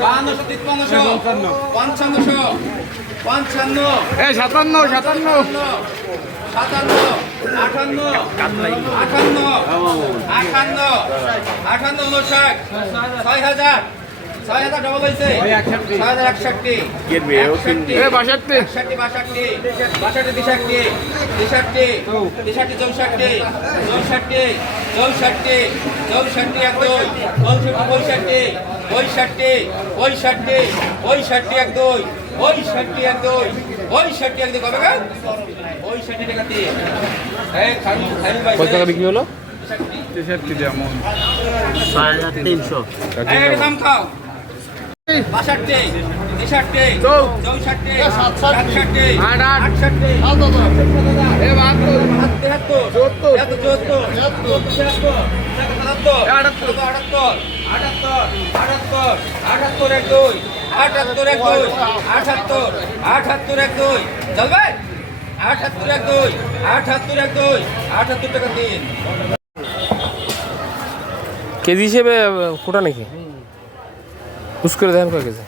5200 5300 5500 55 এই 57 57 57 58 58 6000 6000 ডবল হইছে 6061 এ 62 62 62 কত টাকা বিক্রি হলো 63 যেমন 6300 62 63 64 67 68 এ 78 টাকা দিন কেজি হিসেবে কোটা নাকি পুষ করে দেন কয় কেজি